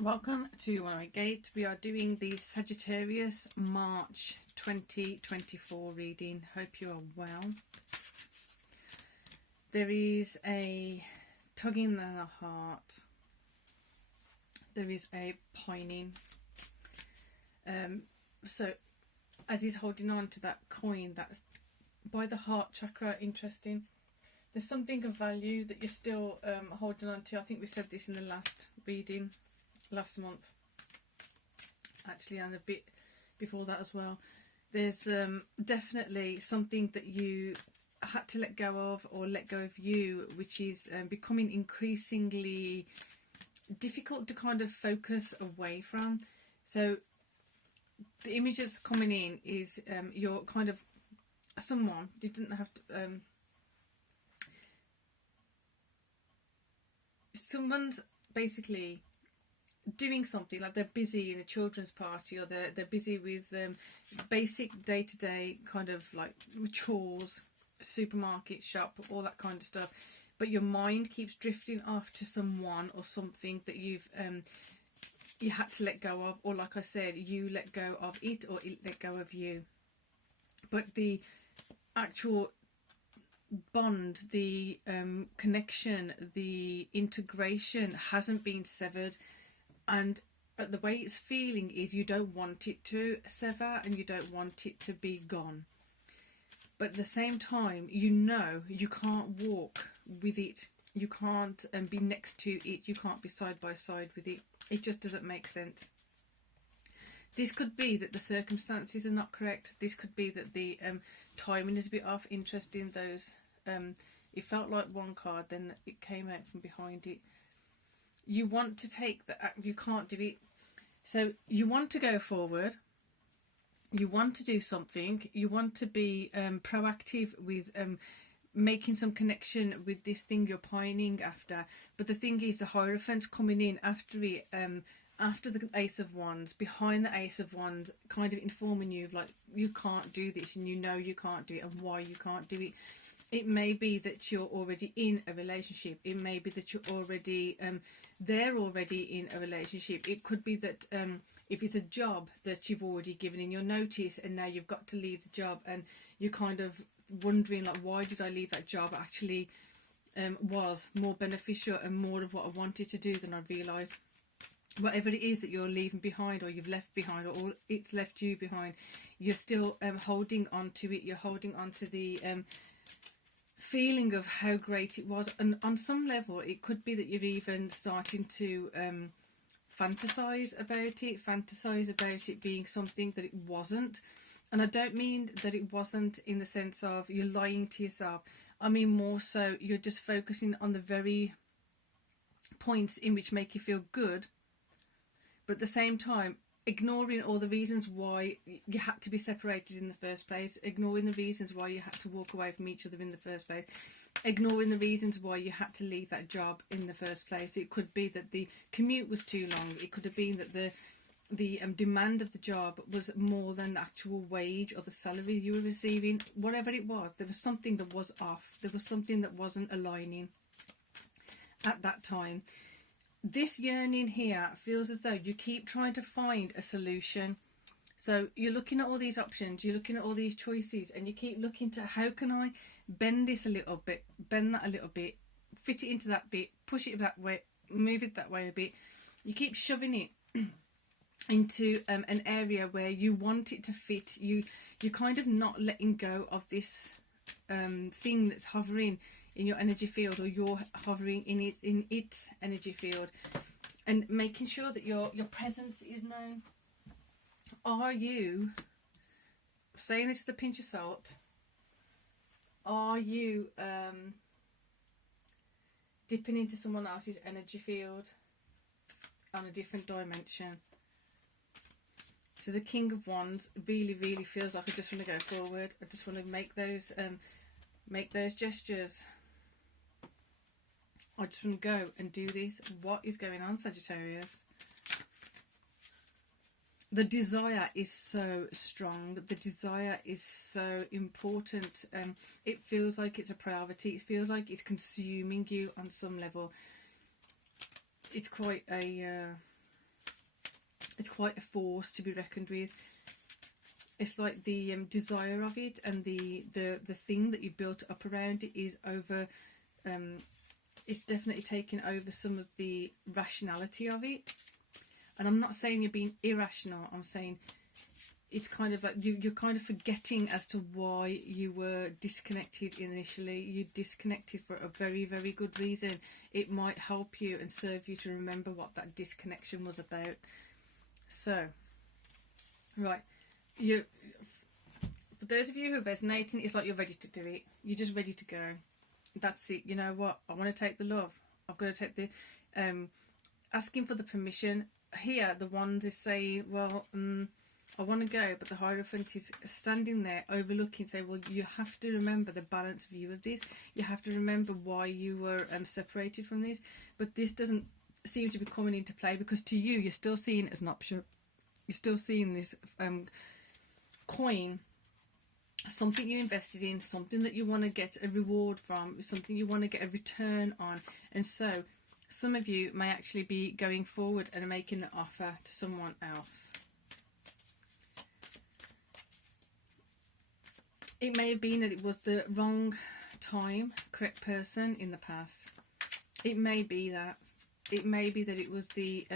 Welcome to One Way Gate. We are doing the Sagittarius March 2024 reading. Hope you are well. There is a tugging in the heart. There is a pining. So as he's holding on to that coin that's by the heart chakra, interesting. There's something of value that you're still holding on to. I think we said this in the last reading. Last month actually, and a bit before that as well. There's definitely something that you had to let go of, or let go of you, which is becoming increasingly difficult to kind of focus away from. So the image that's coming in is you're kind of someone, you didn't have to someone's basically doing something, like they're busy in a children's party, or they're busy with basic day-to-day kind of like chores, supermarket, shop, all that kind of stuff, but your mind keeps drifting off to someone or something that you've you had to let go of, or like I said, you let go of it, or it let go of you. But the actual bond, the connection, the integration hasn't been severed. And the way it's feeling is you don't want it to sever, and you don't want it to be gone. But at the same time, you know you can't walk with it. You can't be next to it. You can't be side by side with it. It just doesn't make sense. This could be that the circumstances are not correct. This could be that the timing is a bit off. Interesting, those. It felt like one card, then it came out from behind it. You want to take the act, you can't do it. So you want to go forward, you want to do something, you want to be proactive with making some connection with this thing you're pining after. But the thing is, the Hierophant's coming in after it, after the Ace of Wands, behind the Ace of Wands, kind of informing you like you can't do this, and you know you can't do it, and why you can't do it. It may be that you're already in a relationship. It may be that you're already they're already in a relationship. It could be that if it's a job that you've already given in your notice, and now you've got to leave the job, and you're kind of wondering like, why did I leave that job? Actually was more beneficial and more of what I wanted to do than I realised. Whatever it is that you're leaving behind, or you've left behind, or it's left you behind, you're still holding on to it. You're holding on to the feeling of how great it was, and on some level it could be that you're even starting to fantasize about it being something that it wasn't. And I don't mean that it wasn't in the sense of you're lying to yourself. I mean more so you're just focusing on the very points in which make you feel good, but at the same time ignoring all the reasons why you had to be separated in the first place, ignoring the reasons why you had to walk away from each other in the first place, ignoring the reasons why you had to leave that job in the first place. It could be that the commute was too long. It could have been that the demand of the job was more than the actual wage or the salary you were receiving. Whatever it was, there was something that was off. There was something that wasn't aligning at that time. This yearning here feels as though you keep trying to find a solution. So you're looking at all these options, you're looking at all these choices, and you keep looking to how can I bend this a little bit, bend that a little bit, fit it into that bit, push it that way, move it that way a bit. You keep shoving it into an area where you want it to fit. You're kind of not letting go of this thing that's hovering in your energy field, or you're hovering in its energy field, and making sure that your presence is known. Are you, saying this with a pinch of salt, are you dipping into someone else's energy field on a different dimension? So the King of Wands really feels like I just want to go forward. I just want to make those gestures. I just want to go and do this. What is going on, Sagittarius? The desire is so strong. The desire is so important. It feels like it's a priority. It feels like it's consuming you on some level. It's quite a It's quite a force to be reckoned with. It's like the desire of it, and the thing that you built up around it is over. It's definitely taken over some of the rationality of it. And I'm not saying you're being irrational. I'm saying it's kind of like you're kind of forgetting as to why you were disconnected initially. You disconnected for a very, very good reason. It might help you and serve you to remember what that disconnection was about. So, right, for those of you who are resonating, it's like you're ready to do it. You're just ready to go. That's it. You know what? I want to take the love. I've got to take the asking for the permission. Here, the wand is saying, well, I want to go, but the Hierophant is standing there overlooking, saying, well, you have to remember the balanced view of this. You have to remember why you were separated from this. But this doesn't seem to be coming into play, because to you, you're still seeing it as an option. You're still seeing this coin, something you invested in, something that you want to get a reward from, something you want to get a return on. And so some of you may actually be going forward and making an offer to someone else. It may have been that it was the wrong time, correct person in the past. It may be that. It may be that it was the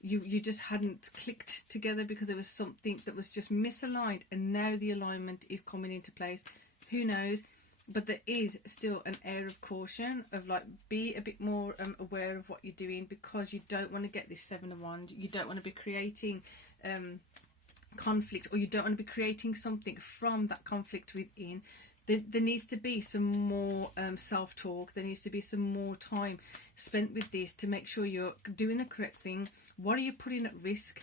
you just hadn't clicked together because there was something that was just misaligned, and now the alignment is coming into place. Who knows? But there is still an air of caution, of like, be a bit more aware of what you're doing, because you don't want to get this 7 of Wands. You don't want to be creating conflict, or you don't want to be creating something from that conflict within. There needs to be some more self-talk. There needs to be some more time spent with this to make sure you're doing the correct thing. What are you putting at risk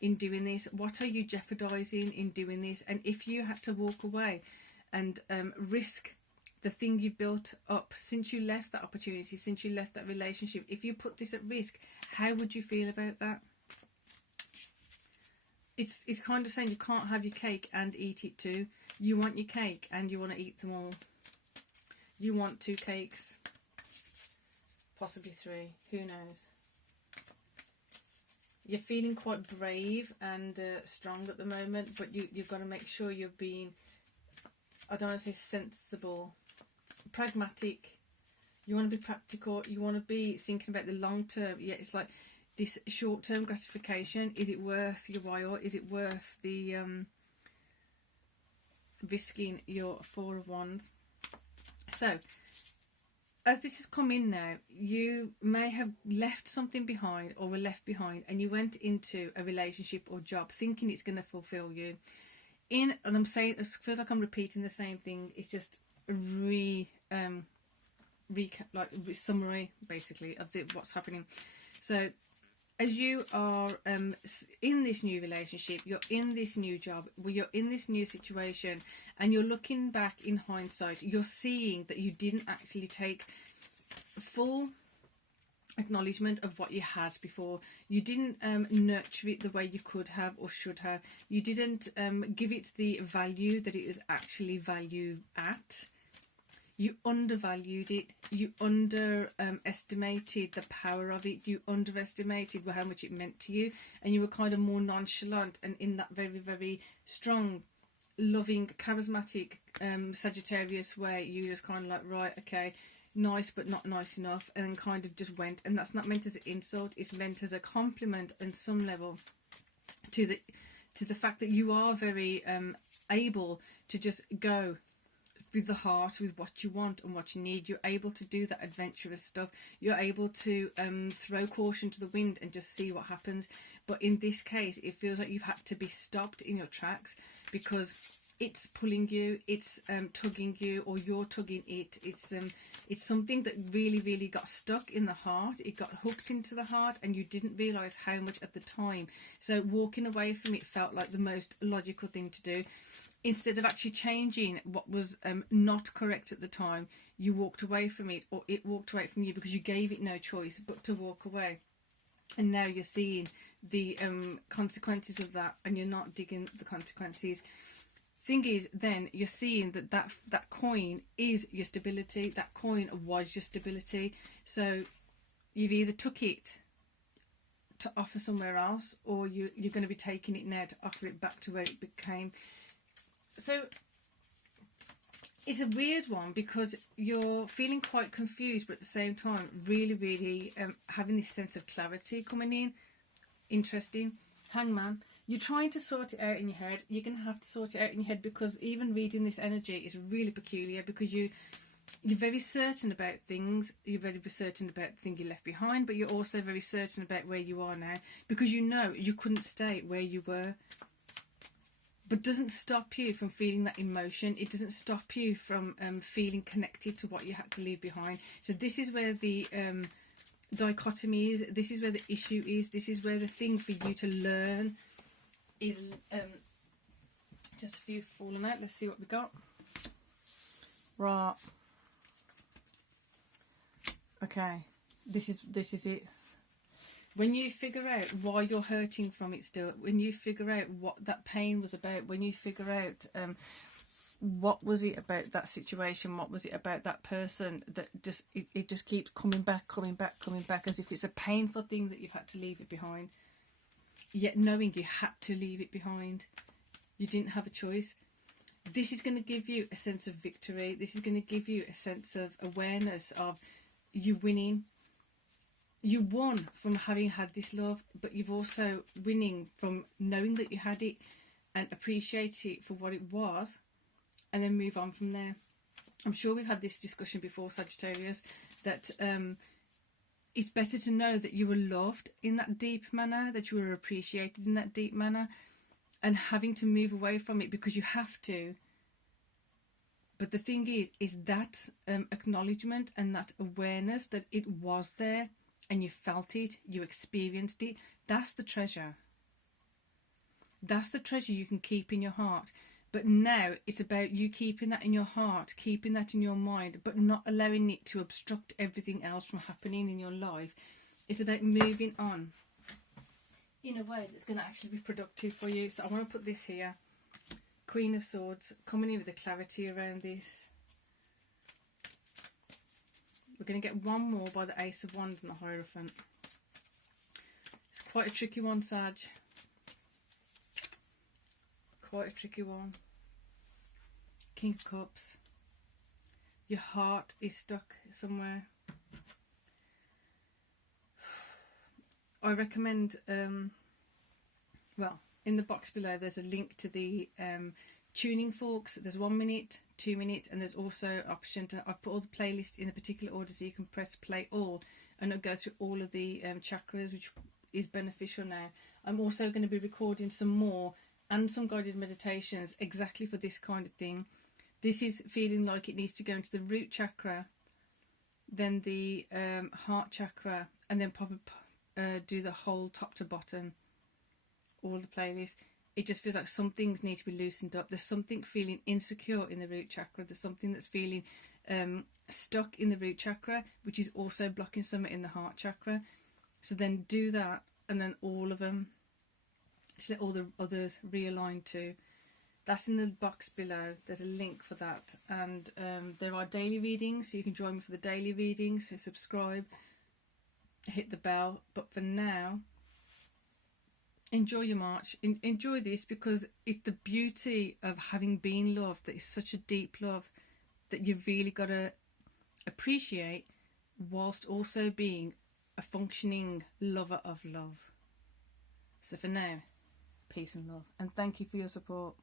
in doing this? What are you jeopardizing in doing this? And if you had to walk away and risk the thing you built up since you left that opportunity, since you left that relationship, if you put this at risk, how would you feel about that? It's kind of saying you can't have your cake and eat it too. You want your cake and you want to eat them all. You want 2 cakes, possibly 3, who knows. You're feeling quite brave and strong at the moment, but you've got to make sure you're being, I don't want to say sensible, pragmatic. You want to be practical. You want to be thinking about the long term. Yeah, it's like this short term gratification. Is it worth your while? Is it worth the risking your 4 of Wands? So, as this has come in now, you may have left something behind, or were left behind, and you went into a relationship or job thinking it's going to fulfill you. And I'm saying, it feels like I'm repeating the same thing. It's just a summary, basically, of what's happening. So, as you are in this new relationship, you're in this new job, you're in this new situation, and you're looking back in hindsight, you're seeing that you didn't actually take full acknowledgement of what you had before. You didn't nurture it the way you could have or should have. You didn't give it the value that it is actually value at. You undervalued it. You underestimated the power of it. You underestimated how much it meant to you, and you were kind of more nonchalant, and in that very, very strong, loving, charismatic Sagittarius way, you just kind of like, right, okay, nice but not nice enough, and then kind of just went. And that's not meant as an insult. It's meant as a compliment on some level to the fact that you are very able to just go with the heart, with what you want and what you need. You're able to do that adventurous stuff. You're able to throw caution to the wind and just see what happens. But in this case, it feels like you've had to be stopped in your tracks, because it's pulling you, it's tugging you, or you're tugging it. It's something that really, really got stuck in the heart. It got hooked into the heart, and you didn't realise how much at the time. So walking away from it felt like the most logical thing to do. Instead of actually changing what was not correct at the time, you walked away from it, or it walked away from you, because you gave it no choice but to walk away. And now you're seeing the consequences of that, and you're not digging the consequences. Thing is, then you're seeing that coin is your stability. That coin was your stability. So you've either took it to offer somewhere else, or you're going to be taking it now to offer it back to where it became. So it's a weird one, because you're feeling quite confused, but at the same time really, really having this sense of clarity coming in. Interesting. Hangman. You're trying to sort it out in your head. You're going to have to sort it out in your head, because even reading this energy is really peculiar, because you're very certain about things. You're very certain about the thing you left behind, but you're also very certain about where you are now, because you know you couldn't stay where you were. But doesn't stop you from feeling that emotion. It doesn't stop you from feeling connected to what you had to leave behind. So this is where the dichotomy is. This is where the issue is. This is where the thing for you to learn is. Just a few fallen out. Let's see what we got. Right. Okay. This is it. When you figure out why you're hurting from it still, when you figure out what that pain was about, when you figure out what was it about that situation, what was it about that person, that just it just keeps coming back, as if it's a painful thing that you've had to leave it behind. Yet knowing you had to leave it behind, you didn't have a choice. This is going to give you a sense of victory. This is going to give you a sense of awareness of you winning. You won from having had this love, but you've also winning from knowing that you had it, and appreciate it for what it was, and then move on from there. I'm sure we've had this discussion before, Sagittarius, that it's better to know that you were loved in that deep manner, that you were appreciated in that deep manner, and having to move away from it because you have to. But the thing is that acknowledgement and that awareness that it was there, and you felt it, you experienced it. That's the treasure. That's the treasure you can keep in your heart. But now it's about you keeping that in your heart, keeping that in your mind, but not allowing it to obstruct everything else from happening in your life. It's about moving on in a way that's going to actually be productive for you. So I want to put this here. Queen of Swords, coming in with the clarity around this. We're going to get one more by the Ace of Wands and the Hierophant. It's quite a tricky one, Sag. Quite a tricky one. King of Cups. Your heart is stuck somewhere. I recommend, well, in the box below there's a link to the tuning forks. There's 1 minute, 2 minutes, and there's also an option to, I've put all the playlists in a particular order, so you can press play all and it'll go through all of the chakras, which is beneficial now. I'm also going to be recording some more and some guided meditations exactly for this kind of thing. This is feeling like it needs to go into the root chakra, then the heart chakra, and then probably do the whole top to bottom, all the playlists. It just feels like some things need to be loosened up. There's something feeling insecure in the root chakra. There's something that's feeling stuck in the root chakra, which is also blocking something in the heart chakra. So then do that, and then all of them, just let all the others realign too. That's in the box below. There's a link for that. And there are daily readings, so you can join me for the daily readings. So subscribe, hit the bell. But for now, enjoy your March. Enjoy this, because it's the beauty of having been loved that is such a deep love that you've really got to appreciate, whilst also being a functioning lover of love. So for now, peace and love, and thank you for your support.